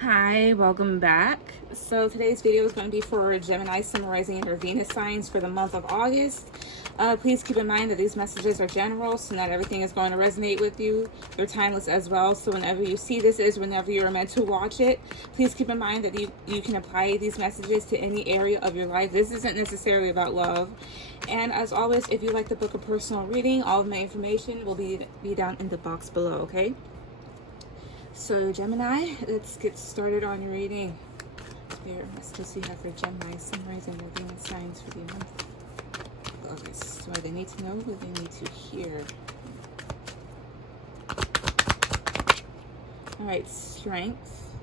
Hi, welcome back. So today's video is going to be for Gemini, summarizing your Venus signs for the month of August. Please keep in mind that these messages are general, so not everything is going to resonate with you. They're timeless as well, so whenever you see this is whenever you're meant to watch it. Please keep in mind that you can apply these messages to any area of your life. This isn't necessarily about love. And as always, if you like to book a personal reading, all of my information will be down in the box below, okay? So Gemini, let's get started on your reading. Spirit messages you have for Gemini, summarizing their Venus signs for the month of August. What they need to know, what they need to hear. All right, Strength.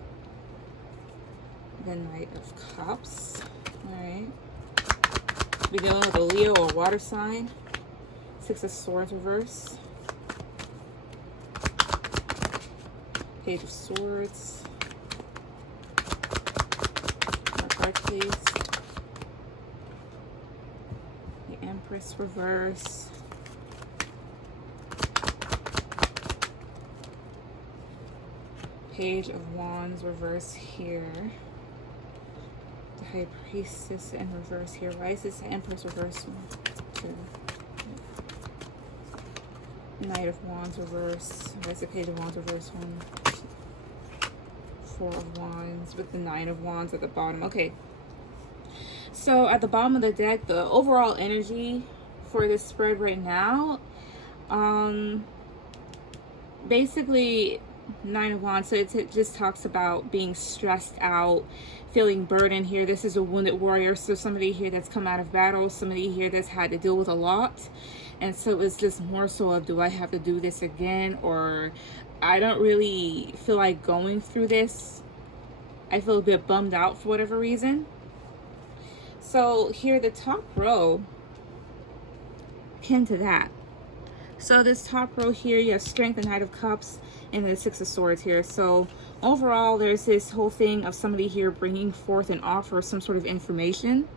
The Knight of Cups. All right. We're dealing with a Leo or water sign. Six of Swords reverse. Page of Swords. More cards, please. The Empress reverse. Page of Wands reverse here. The High Priestess in reverse here. Why is this Empress reverse? Two. Knight of Wands reverse. Why is the Page of Wands reverse one? Four of Wands with the Nine of Wands at the bottom. Okay. So at the bottom of the deck, the overall energy for this spread right now, basically Nine of Wands. So it just talks about being stressed out, feeling burdened here. This is a wounded warrior. So somebody here that's come out of battle, somebody here that's had to deal with a lot. And so it's just more so of, do I have to do this again? Or I don't really feel like going through this. I feel a bit bummed out for whatever reason. So here, the top row, akin to that. So this top row here, you have Strength, the Knight of Cups, and the Six of Swords here. So overall, there's this whole thing of somebody here bringing forth an offer of some sort of information.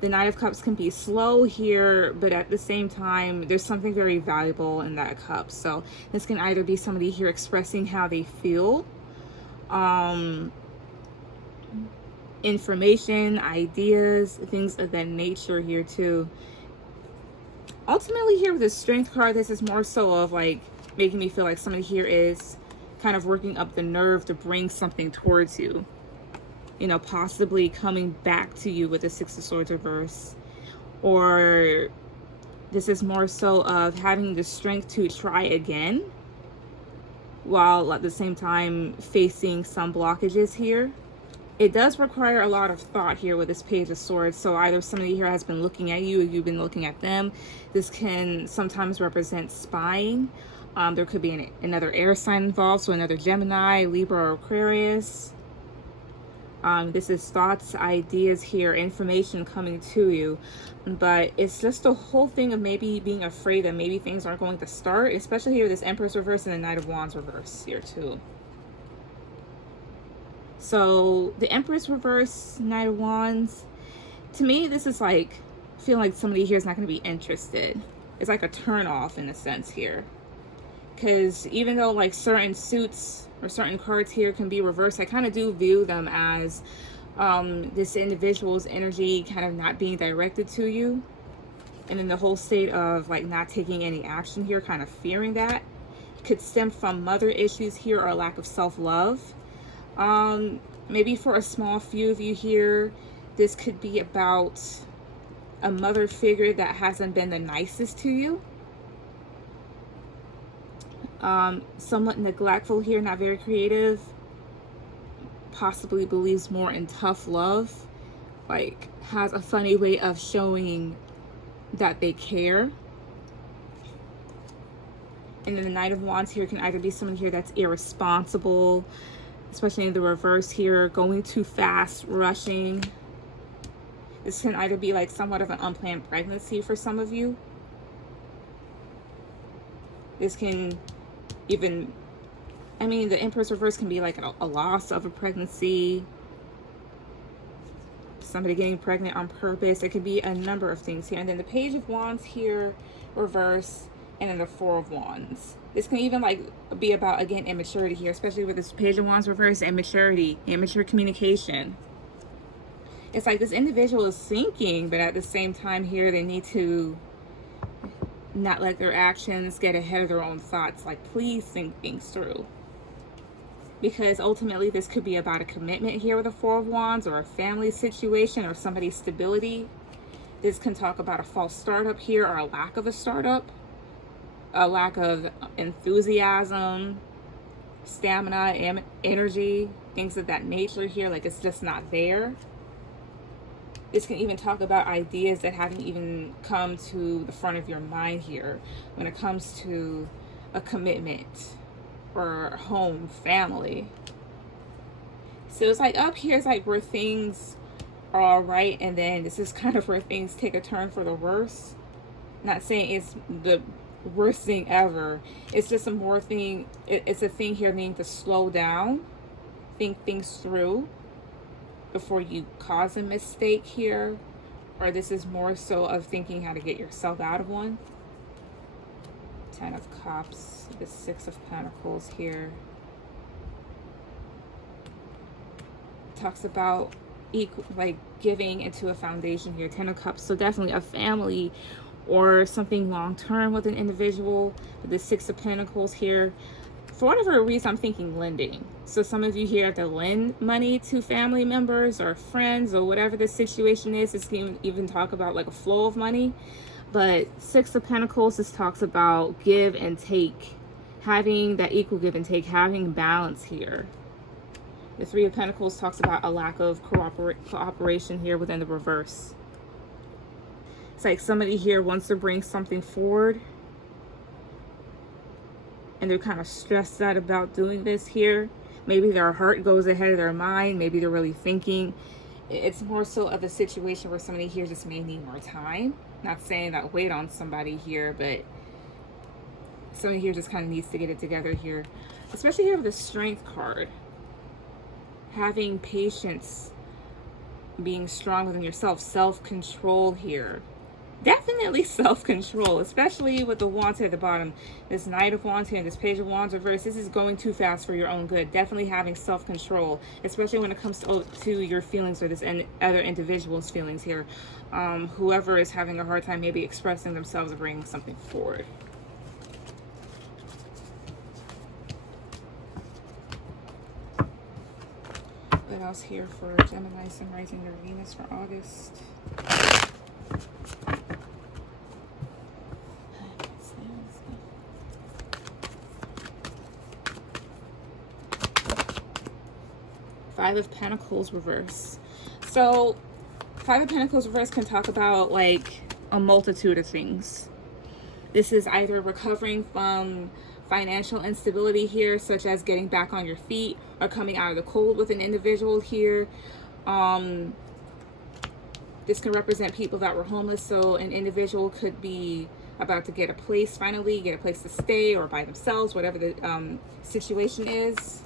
The Knight of Cups can be slow here, but at the same time, there's something very valuable in that cup. So this can either be somebody here expressing how they feel, information, ideas, things of that nature here too. Ultimately here with the Strength card, this is more so of like making me feel like somebody here is kind of working up the nerve to bring something towards you. You know, possibly coming back to you with the Six of Swords reverse. Or this is more so of having the strength to try again, while at the same time facing some blockages here. It does require a lot of thought here with this Page of Swords. So either somebody here has been looking at you, or you've been looking at them. This can sometimes represent spying. There could be another air sign involved, so another Gemini, Libra, or Aquarius. This is thoughts, ideas here, information coming to you. But it's just the whole thing of maybe being afraid that maybe things aren't going to start, especially here, this Empress reverse and the Knight of Wands reverse here too. So the Empress reverse, Knight of Wands, to me, this is like, feeling like somebody here is not going to be interested. It's like a turn off in a sense here. Because even though like certain suits or certain cards here can be reversed, I kind of do view them as this individual's energy kind of not being directed to you. And then the whole state of like not taking any action here, kind of fearing that. It could stem from mother issues here or a lack of self-love. Maybe for a small few of you here, this could be about a mother figure that hasn't been the nicest to you. Somewhat neglectful here, not very creative, possibly believes more in tough love, like has a funny way of showing that they care. And then the Knight of Wands here can either be someone here that's irresponsible, especially in the reverse here, going too fast, rushing. This can either be like somewhat of an unplanned pregnancy for some of you. This can even, I mean, the Empress reverse can be like a loss of a pregnancy, somebody getting pregnant on purpose. It could be a number of things here. And then the Page of Wands here, reverse, and then the Four of Wands. This can even like be about, again, immaturity here, especially with this Page of Wands reverse, immaturity, immature communication. It's like this individual is thinking, but at the same time here, they need to not let their actions get ahead of their own thoughts. Like, please think things through. Because ultimately this could be about a commitment here with the Four of Wands, or a family situation, or somebody's stability. This can talk about a false startup here, or a lack of a startup, a lack of enthusiasm, stamina, energy, things of that nature here. Like, it's just not there. This can even talk about ideas that haven't even come to the front of your mind here when it comes to a commitment or home, family. So it's like up here is like where things are all right, and then this is kind of where things take a turn for the worse. Not saying it's the worst thing ever. It's just a more thing. It's a thing here needing to slow down, think things through before you cause a mistake here. Or this is more so of thinking how to get yourself out of one. Ten of Cups, the Six of Pentacles here. Talks about equal, like giving into a foundation here. Ten of Cups, so definitely a family or something long-term with an individual. The Six of Pentacles here, for whatever reason, I'm thinking lending. So some of you here have to lend money to family members or friends or whatever the situation is. This can even talk about like a flow of money. But Six of Pentacles, this talks about give and take, having that equal give and take, having balance here. The Three of Pentacles talks about a lack of cooperation here within the reverse. It's like somebody here wants to bring something forward, and they're kind of stressed out about doing this here. Maybe their heart goes ahead of their mind. Maybe they're really thinking. It's more so of a situation where somebody here just may need more time. Not saying that wait on somebody here, but somebody here just kind of needs to get it together here. Especially here with the Strength card. Having patience, being strong within yourself, self-control here. Definitely self-control, especially with the Wands here at the bottom. This Knight of Wands here and this Page of Wands reverse. This is going too fast for your own good. Definitely having self-control, especially when it comes to your feelings or this other individual's feelings here. Whoever is having a hard time maybe expressing themselves or bringing something forward. What else here for Gemini, Sun, Rising, or Venus for August? Five of Pentacles reverse. So Five of Pentacles reverse can talk about like a multitude of things. This is either recovering from financial instability here, such as getting back on your feet, or coming out of the cold with an individual here. This can represent people that were homeless, so an individual could be about to get a place, finally get a place to stay, or by themselves, whatever the situation is.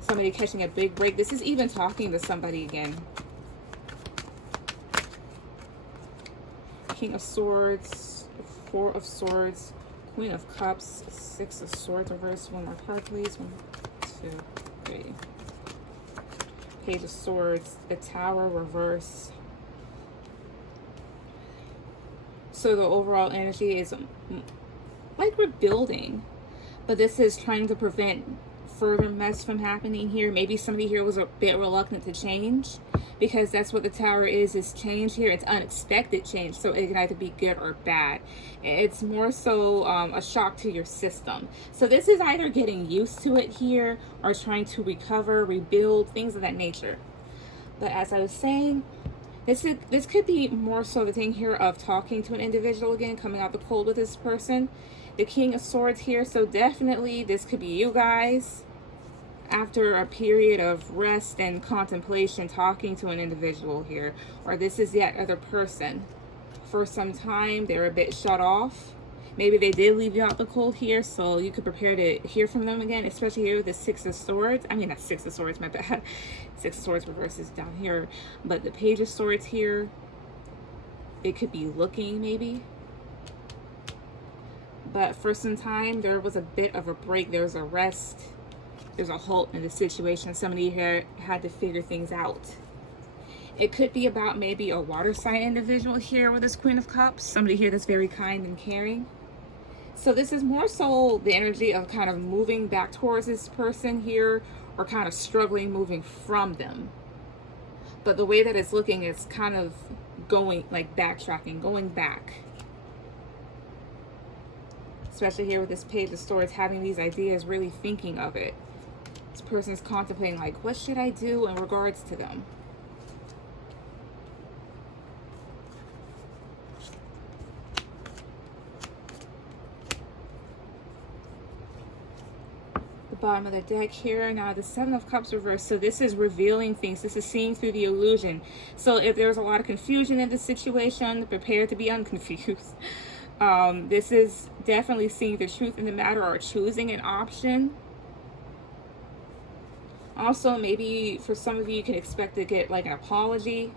Somebody catching a big break. This is even talking to somebody again. King of Swords, Four of Swords, Queen of Cups, Six of Swords reverse. One more card, please. 1, 2, 3. Page of Swords, the Tower reverse. So the overall energy is like rebuilding, but this is trying to prevent further mess from happening here. Maybe somebody here was a bit reluctant to change, because that's what the Tower is change here. It's unexpected change, so it can either be good or bad. It's more so a shock to your system. So this is either getting used to it here or trying to recover, rebuild, things of that nature. But as I was saying, this could be more so the thing here of talking to an individual again, coming out the cold with this person. The King of Swords here, so definitely this could be you guys after a period of rest and contemplation, talking to an individual here. Or this is yet other person. For some time they're a bit shut off. Maybe they did leave you out the cold here, so you could prepare to hear from them again, especially here with the Six of Swords. I mean, not Six of Swords, my bad. Six of Swords reverse is down here. But the Page of Swords here, it could be looking maybe. But for some time, there was a bit of a break. There's a rest. There's a halt in the situation. Somebody here had to figure things out. It could be about maybe a water sign individual here with this Queen of Cups. Somebody here that's very kind and caring. So this is more so the energy of kind of moving back towards this person here, or kind of struggling moving from them. But the way that it's looking is kind of going, like backtracking, going back. Especially here with this Page of Swords, having these ideas, really thinking of it. This person is contemplating, like, what should I do in regards to them? Bottom of the deck here. Now the Seven of Cups reversed. So this is revealing things. This is seeing through the illusion. So if there's a lot of confusion in this situation, prepare to be unconfused. This is definitely seeing the truth in the matter, or choosing an option. Also, maybe for some of you, you can expect to get like an apology.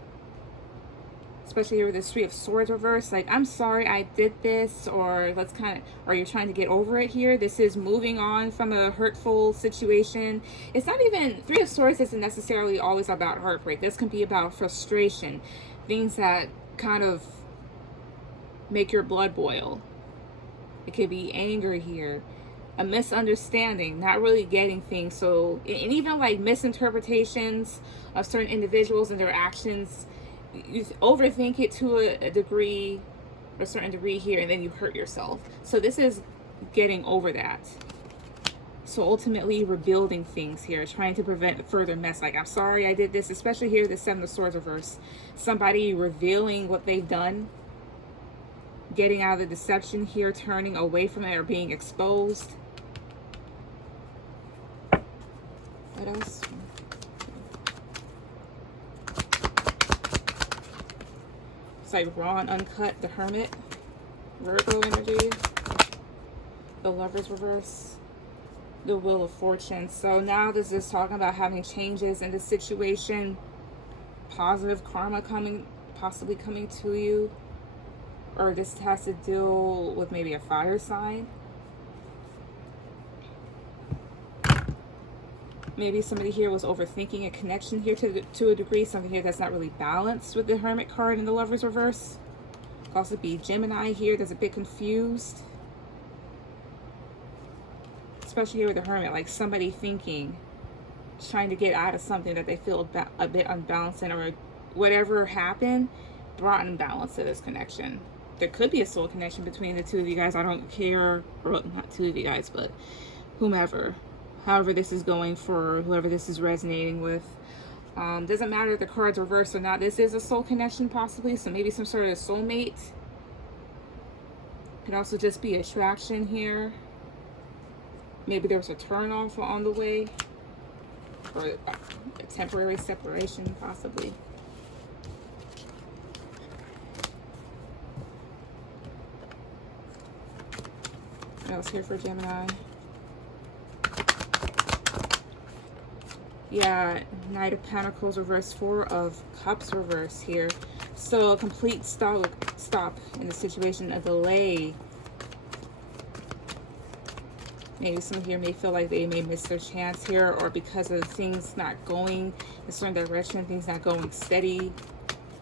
Especially here with this Three of Swords reverse, like, I'm sorry I did this, or let's kind of, or you're trying to get over it here. This is moving on from a hurtful situation. It's not even, Three of Swords isn't necessarily always about heartbreak. This can be about frustration, things that kind of make your blood boil. It could be anger here, a misunderstanding, not really getting things. So, and even like misinterpretations of certain individuals and their actions. You overthink it to a degree, a certain degree here, and then you hurt yourself. So this is getting over that. So ultimately rebuilding things here, trying to prevent further mess. Like, I'm sorry I did this, especially here, the Seven of Swords reverse. Somebody revealing what they've done, getting out of the deception here, turning away from it, or being exposed. What else? Like raw and uncut, the Hermit, Virgo energy, the Lovers reverse, the Wheel of Fortune. So now this is talking about having changes in the situation, positive karma possibly coming to you, or this has to deal with maybe a fire sign. Maybe somebody here was overthinking a connection here to a degree, something here that's not really balanced with the Hermit card and the Lovers reverse. Could also be Gemini here that's a bit confused. Especially here with the Hermit, like somebody thinking, trying to get out of something that they feel a bit unbalanced in, or whatever happened brought imbalance to this connection. There could be a soul connection between the two of you guys. I don't care, or not two of you guys, but whomever. However this is going for whoever this is resonating with. Doesn't matter if the cards reversed or not. This is a soul connection possibly. So maybe some sort of soulmate. Could also just be attraction here. Maybe there's a turn off on the way. Or a temporary separation possibly. What else here for Gemini? Yeah, Knight of Pentacles reverse, Four of Cups reverse here. So a complete stop in the situation, a delay. Maybe some here may feel like they may miss their chance here, or because of things not going in a certain direction, things not going steady.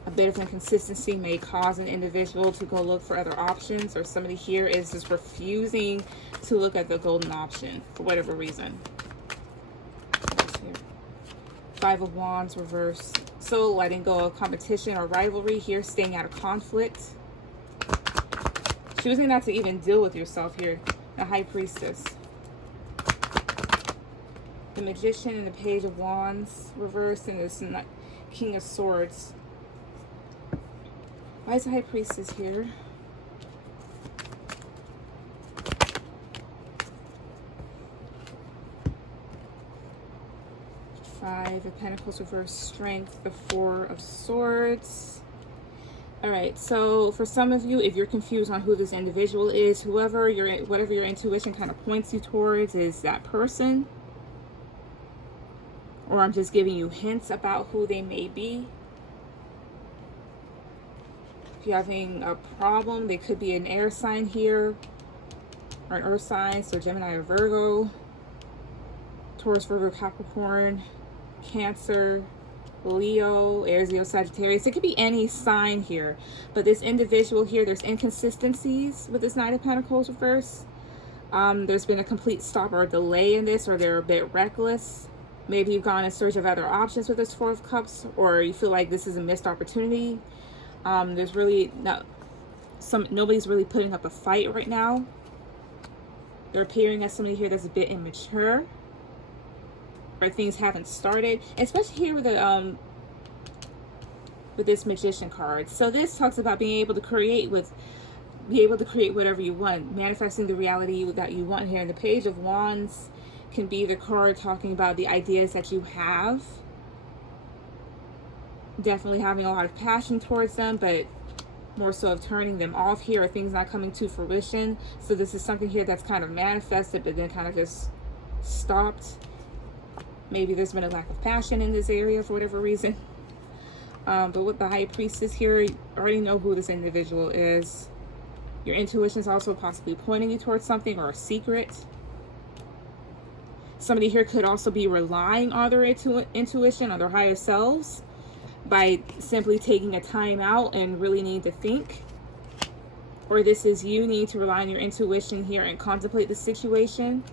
A bit of inconsistency may cause an individual to go look for other options, or somebody here is just refusing to look at the golden option for whatever reason. Five of Wands reverse. So letting go of competition or rivalry here, staying out of conflict. Choosing not to even deal with yourself here. The High Priestess. The Magician and the Page of Wands reversed, and this King of Swords. Why is the High Priestess here? Five of Pentacles reverse, Strength, the Four of Swords. All right, so for some of you, if you're confused on who this individual is, whatever your intuition kind of points you towards is that person, or I'm just giving you hints about who they may be. If you're having a problem, they could be an air sign here. are an earth sign, so Gemini or Virgo, Taurus, Virgo, Capricorn, Cancer, Leo, Aries, Leo, Sagittarius. It could be any sign here, but this individual here, there's inconsistencies with this Knight of Pentacles reverse. There's been a complete stop or a delay in this, or they're a bit reckless. Maybe you've gone in search of other options with this Four of Cups, or you feel like this is a missed opportunity. There's really nobody's really putting up a fight right now. They're appearing as somebody here that's a bit immature, or things haven't started, especially here with the with this Magician card. So this talks about being able to create whatever you want, manifesting the reality that you want here. And the Page of Wands can be the card talking about the ideas that you have, definitely having a lot of passion towards them, but more so of turning them off here, or things not coming to fruition. So this is something here that's kind of manifested but then kind of just stopped. Maybe there's been a lack of passion in this area for whatever reason. But with the High Priestess here, you already know who this individual is. Your intuition is also possibly pointing you towards something or a secret. Somebody here could also be relying on their intuition, on their higher selves, by simply taking a time out and really need to think. Or this is you need to rely on your intuition here and contemplate the situation.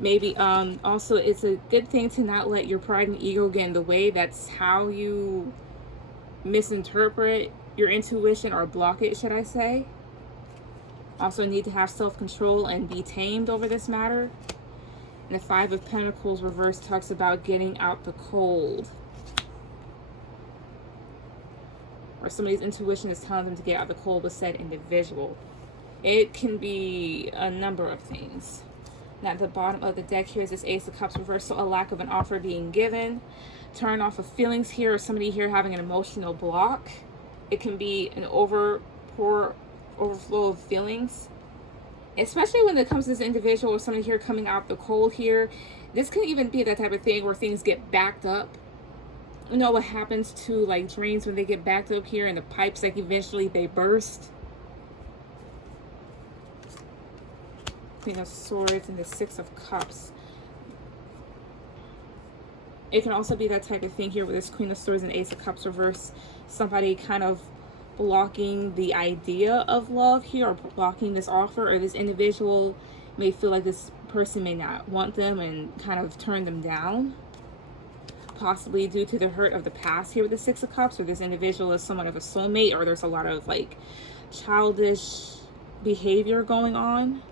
Maybe also it's a good thing to not let your pride and ego get in the way. That's how you misinterpret your intuition, or block it, should I say. Also need to have self-control and be tamed over this matter. And the Five of Pentacles reverse talks about getting out the cold. Or somebody's intuition is telling them to get out the cold with said individual. It can be a number of things. Now at the bottom of the deck here is this Ace of Cups reverse, so a lack of an offer being given. Turn off of feelings here, or somebody here having an emotional block. It can be an overflow of feelings, especially when it comes to this individual or somebody here coming out the cold here. This can even be that type of thing where things get backed up. You know what happens to like drains when they get backed up here, and the pipes, like eventually they burst. Queen of Swords and the Six of Cups. It can also be that type of thing here with this Queen of Swords and Ace of Cups reverse. Somebody kind of blocking the idea of love here, or blocking this offer, or this individual may feel like this person may not want them and kind of turn them down. Possibly due to the hurt of the past here with the Six of Cups, or this individual is somewhat of a soulmate, or there's a lot of like childish behavior going on.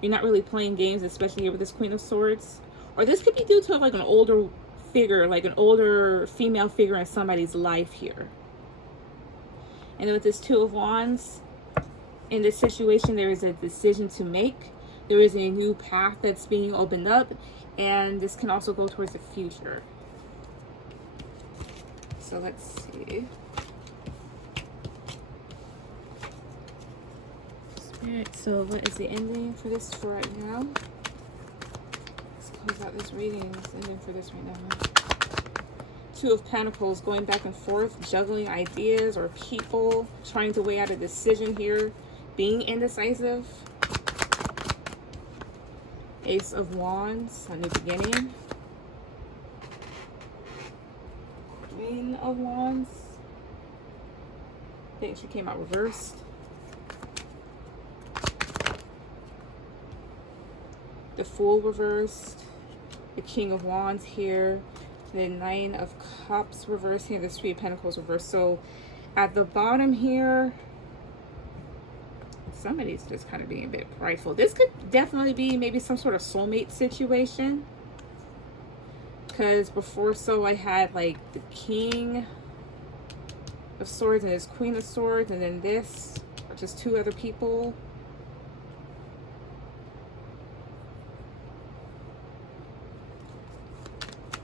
You're not really playing games, especially here with this Queen of Swords. Or this could be due to like an older figure, like an older female figure in somebody's life here. And with this Two of Wands, in this situation, there is a decision to make. There is a new path that's being opened up. And this can also go towards the future. So let's see. Spirit, so what is the ending for this for right now? Let's close out this reading. What's the ending for this right now? Two of Pentacles, going back and forth, juggling ideas or people, trying to weigh out a decision here, being indecisive. Ace of Wands, a new beginning. Queen of Wands. I think she came out reversed. The Fool reversed. The King of Wands here. The Nine of Cups reversed here. The Three of Pentacles reversed. So at the bottom here, somebody's just kind of being a bit prideful. This could definitely be maybe some sort of soulmate situation. Because before, so I had like the King of Swords and his Queen of Swords, and then this, or just two other people.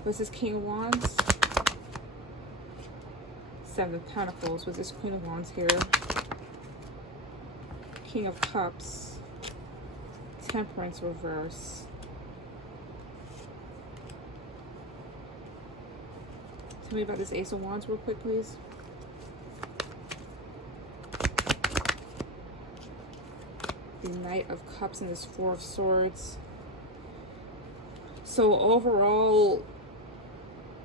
Was this King of Wands? Seven of Pentacles. Was this Queen of Wands here? King of Cups. Temperance reverse. Tell me about this Ace of Wands real quick, please. the Knight of Cups and this Four of Swords. So overall,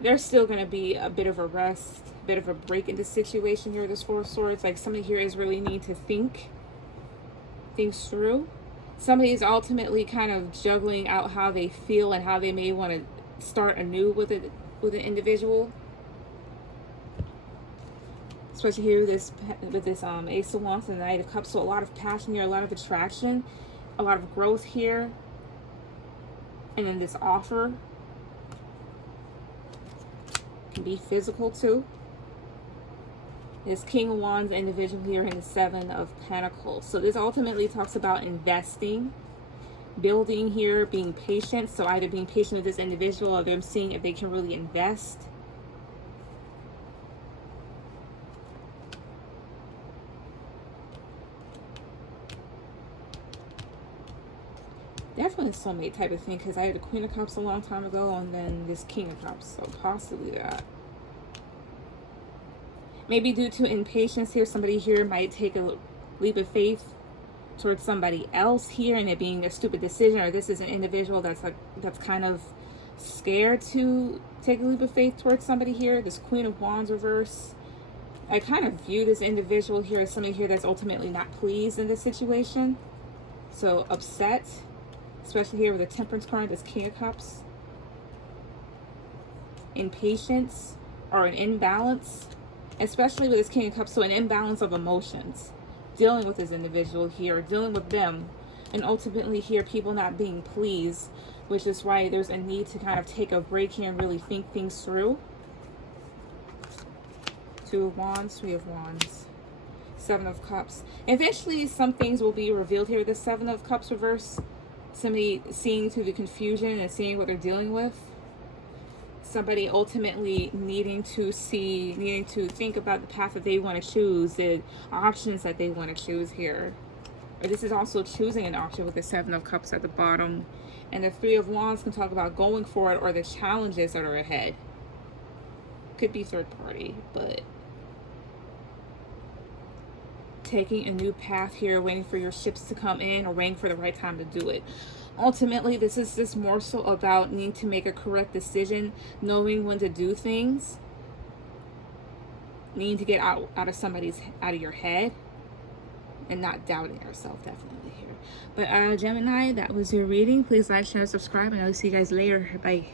there's still going to be a bit of a rest, a bit of a break in this situation here, this Four of Swords. Like somebody here is really need to think things through. Somebody is ultimately kind of juggling out how they feel and how they may want to start anew with an individual. Especially here with this Ace of Wands and the Knight of Cups. So a lot of passion here, a lot of attraction, a lot of growth here. And then this offer can be physical too. This King of Wands individual here and the Seven of Pentacles. So this ultimately talks about investing, building here, being patient. So either being patient with this individual or them seeing if they can really invest. Definitely a soulmate type of thing, because I had the Queen of Cups a long time ago and then this King of Cups. So possibly that. Maybe due to impatience here, somebody here might take a leap of faith towards somebody else here and it being a stupid decision, or this is an individual that's kind of scared to take a leap of faith towards somebody here. This Queen of Wands reverse. I kind of view this individual here as somebody here that's ultimately not pleased in this situation. So upset, especially here with the Temperance card, this King of Cups. Impatience or an imbalance. Especially with this King of Cups, so an imbalance of emotions. Dealing with this individual here, dealing with them. And ultimately here, people not being pleased. Which is why there's a need to kind of take a break here and really think things through. Two of Wands, Three of Wands. Seven of Cups. Eventually, some things will be revealed here. The Seven of Cups reverse. Somebody seeing through the confusion and seeing what they're dealing with. Somebody ultimately needing to think about the path that they want to choose, the options that they want to choose here. Or this is also choosing an option with the Seven of Cups at the bottom. And the Three of Wands can talk about going for it or the challenges that are ahead. Could be third party, but taking a new path here, waiting for your ships to come in or waiting for the right time to do it. Ultimately, this is just more so about needing to make a correct decision, knowing when to do things, needing to get out of your head, and not doubting yourself, definitely here. But Gemini, that was your reading. Please like, share, subscribe, and I'll see you guys later. Bye.